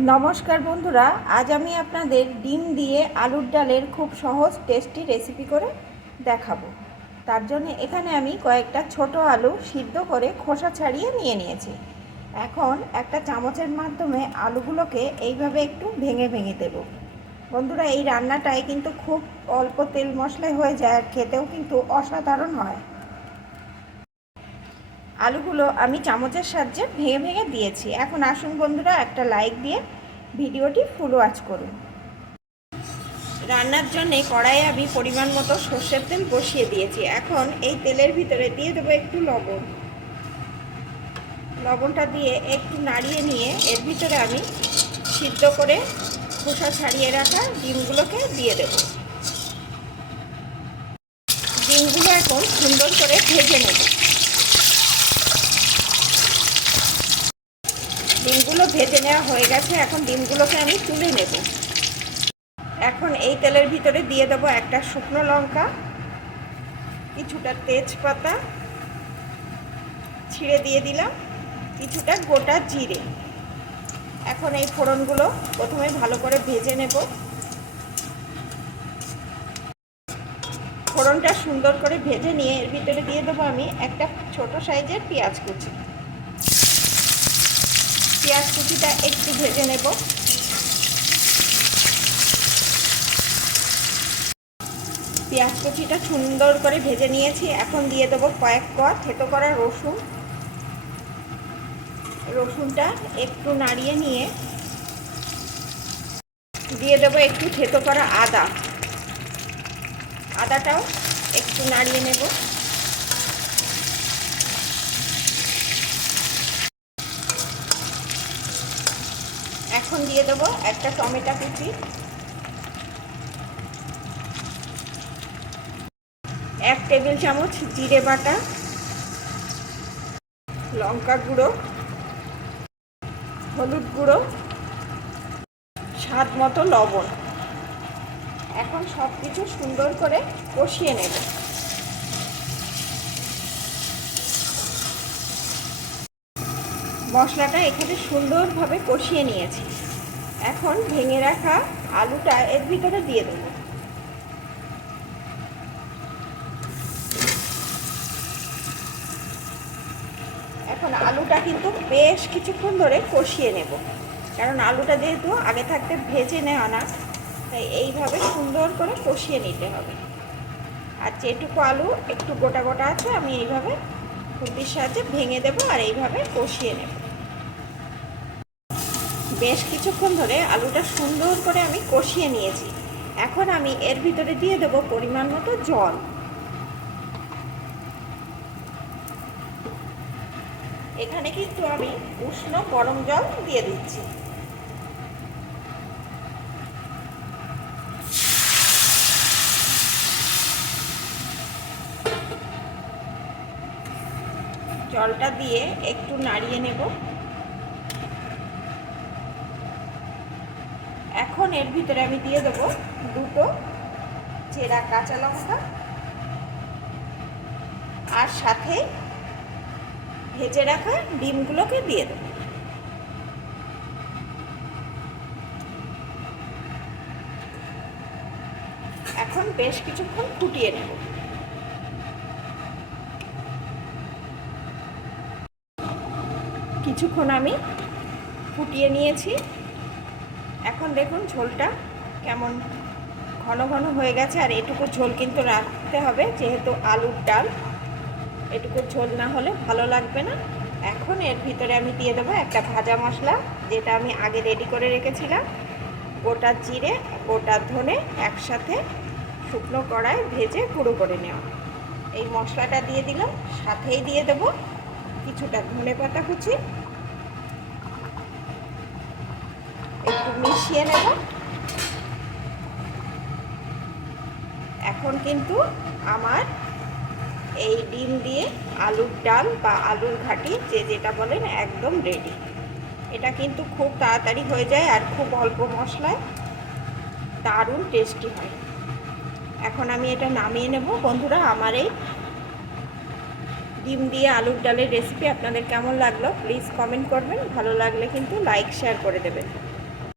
নমস্কার বন্ধুরা, আজ আমি আপনাদের ডিম দিয়ে আলুর ডালের খুব সহজ টেস্টি রেসিপি করে দেখাবো। তার জন্য এখানে আমি কয়েকটা ছোট আলু সিদ্ধ করে খোসা ছাড়িয়ে নিয়েছি। এখন একটা চামচের মাধ্যমে আলুগুলোকে এইভাবে একটু ভেঙে ভেঙে দেব। বন্ধুরা, এই রান্নাটায় কিন্তু খুব অল্প তেল মশলায় হয়ে যায় আর খেতেও কিন্তু অসাধারণ হয়। আলুগুলো আমি চামচের সাহায্যে ভেঙে ভেঙে দিয়েছি। এখন আসুন বন্ধুরা, একটা লাইক দিয়ে ভিডিওটি ফুল ওয়াচ করুন। রান্নার জন্যে কড়াইয়ে আমি পরিমাণ মতো সর্ষের তেল বসিয়ে দিয়েছি। এখন এই তেলের ভিতরে দিয়ে দেবো একটু লবণ। লবণটা দিয়ে একটু নাড়িয়ে নিয়ে এর ভিতরে আমি সিদ্ধ করে খোসা ছাড়িয়ে রাখা ডিমগুলোকে দিয়ে দেব। ডিমগুলো এখন সুন্দর করে ভেজে নেব। ডিমগুলো ভেজে নেওয়া হয়ে গেছে। এখন ডিমগুলোকে আমি তুলে নেব। এখন এই তেলের ভিতরে দিয়ে দেবো একটা শুকনো লঙ্কা, কিছুটা তেজপাতা ছিঁড়ে দিয়ে দিলাম, কিছুটা গোটা জিরে। এখন এই ফোড়নগুলো প্রথমে ভালো করে ভেজে নেব। ফোড়নটা সুন্দর করে ভেজে নিয়ে এর ভিতরে দিয়ে দেবো আমি একটা ছোট সাইজের পেঁয়াজ কুচি। পেঁয়াজ কুচিটা একটু ভেজে নেব। পেঁয়াজ কুচিটা সুন্দর করে ভেজে নিয়েছি। এখন দিয়ে দেবো কয়েক কোয়া থেতো করা রসুন। রসুনটা একটু নাড়িয়ে নিয়ে দিয়ে দেবো একটু থেতো করা আদা। আদাটাও একটু নাড়িয়ে নেব। এখন দিয়ে দেবো একটা টমেটো কুচি, 1 টেবিল চামচ জিরে বাটা, লঙ্কা গুঁড়ো, হলুদ গুঁড়ো, স্বাদ মতো লবণ। এখন সব কিছু সুন্দর করে কষিয়ে নেব। মশলাটা এখানে সুন্দরভাবে কষিয়ে নিয়েছি। এখন ভেঙে রাখা আলুটা এর ভিতরে দিয়ে দেব। এখন আলুটা কিন্তু বেশ কিছুক্ষণ ধরে কষিয়ে নেব, কারণ আলুটা যেহেতু আগে থাকতে ভেজে নেওয়া না, তাই এইভাবে সুন্দর করে কষিয়ে নিতে হবে। আর যেটুকু আলু একটু গোটা গোটা আছে আমি এইভাবে খুন্তির সাহায্যে ভেঙে দেব আর এইভাবে কষিয়ে নেব। বেশ কিছুক্ষণ ধরে আলুটা সুন্দর করে আমি কষিয়ে নিয়েছি। এখন আমি এর ভিতরে দিয়ে দেব পরিমাণ মতো জল। এখানে কিন্তু আমি উষ্ণ গরম জল দিয়ে দিচ্ছি। জলটা দিয়ে একটু নাড়িয়ে নেব। এখন এর ভিতরে আমি দিয়ে দেব 2টো চেরা কাঁচা লঙ্কা আর সাথে ভেজে রাখা ডিমগুলোকে দিয়ে দেব। এখন বেশ কিছুক্ষণ ফুটিয়ে নেব। কিছুক্ষণ আমি ফুটিয়ে নিয়েছি। এখন দেখুন ঝোলটা কেমন ঘন ঘন হয়ে গেছে। আর এটুকু ঝোল কিন্তু রাখতে হবে, যেহেতু আলুর ডাল, এটুকু ঝোল না হলে ভালো লাগবে না। এখন এর ভিতরে আমি দিয়ে দেবো একটা ভাজা মশলা, যেটা আমি আগে রেডি করে রেখেছিলাম। গোটা জিরে, গোটা ধনে একসাথে শুকনো কড়াই ভেজে গুঁড়ো করে নেওয়া। এই মশলাটা দিয়ে দিলাম। সাথেই দিয়ে দেবো কিছুটা ধনেপাতা কুচি। একটু মিশিয়ে নেব। এখন কিন্তু আমার এই ডিম দিয়ে আলুর ডাল বা আলুর ঘাটি, যে যেটা বলেন, একদম রেডি। এটা কিন্তু খুব তাড়াতাড়ি হয়ে যায় আর খুব অল্প মশলায় দারুণ টেস্টি হয়। এখন আমি এটা নামিয়ে নেব। বন্ধুরা, আমার এই ডিম দিয়ে আলুর ডালের রেসিপি আপনাদের কেমন লাগলো প্লিজ কমেন্ট করবেন। ভালো লাগলে কিন্তু লাইক শেয়ার করে দেবেন।